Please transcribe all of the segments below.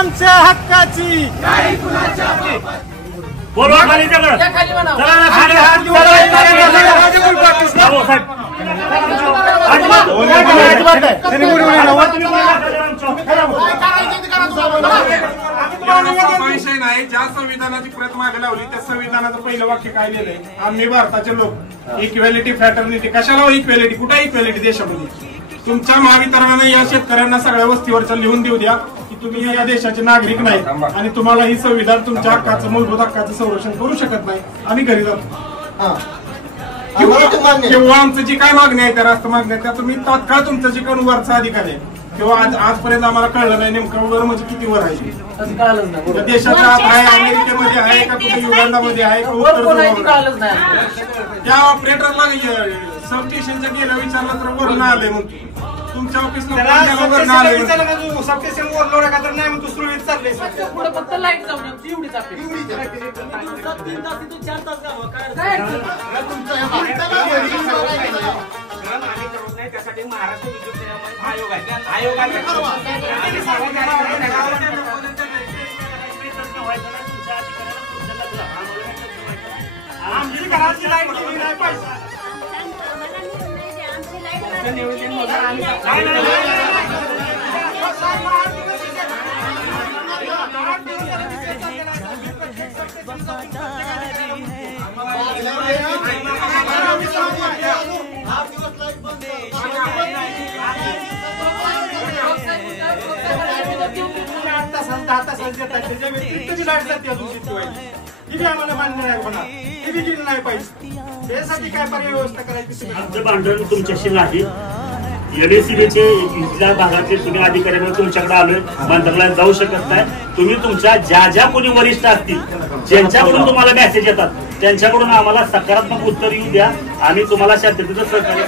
आमच्या हक्काची बोलवा खाली विषय नाही. ज्या संविधानाची प्रत मागे लावली त्या संविधानाचं पहिलं वाक्य काय लिहिलंय? आम्ही भारताचे लोक इक्वॅलिटी फ्रॅटर्निटी. कशाला इक्वॅलिटी? कुठे इक्वॅलिटी देशामध्ये? तुमच्या महावितरणाने या शेतकऱ्यांना सगळ्या वस्तीवरच्या लिहून देऊ द्या की तुम्ही या देशाचे नागरिक नाही आणि तुम्हाला ही संविधान तुमच्या हक्काचं मूलभूत हक्काचं संरक्षण करू शकत नाही. आम्ही घरी जातो. किंवा आमचं जी काय मागणी आहे त्या राष्ट्र मागणी आहे त्या तुम्ही तात्काळ तुमचं जे कोण वरचा अधिकारी आहे किंवा आजपर्यंत आम्हाला कळलं नाही नेमकं वर म्हणजे किती वर आहे देशाच्या आत आहे, अमेरिकेमध्ये आहे का कुठे युगांडामध्ये आहे का उत्तर त्या ऑपरेटरला सब स्टेशनच्या गेलं विचारलं तर वरून आलंय म्हणतो. तुमच्या ऑफिसला सब स्टेशन वर का तर नाही म्हणतो सुरळीत चाललंय. फक्त लाईट जाऊन एवढीच आपली त्यासाठी महाराष्ट्र विद्युत नियामक आयोग आहे. आमची घराची लाईट गेली नाही पाहिजे. आम्हाला मान्य नाही होणार. ती बी गेली नाही पाहिजे. त्यासाठी काय पर्याय व्यवस्था करायची? आमचं भांडण तुमच्याशी नाही. एनएसीबीचे इथल्या भागातले तुम्ही अधिकाऱ्यांवर तुमच्याकडे आलोय. मंत्रालयात जाऊ शकत नाही. तुम्ही तुमच्या ज्या कोणी वरिष्ठ असतील ज्यांच्याकडून तुम्हाला मेसेज येतात त्यांच्याकडून आम्हाला सकारात्मक उत्तर येऊ द्या. आम्ही तुम्हाला शांततेचं सहकार्य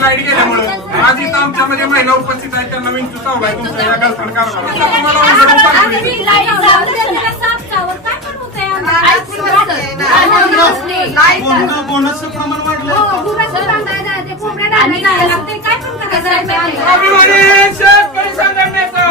लाईट गेल्यामुळे आज इथं आमच्यामध्ये महिला उपस्थित आहेत त्यांना विंचू चावलाय तुमच्या या गर्लफ्रेंड बोनसचं प्रमाण वाढलं. शेतकरी संघटनेचं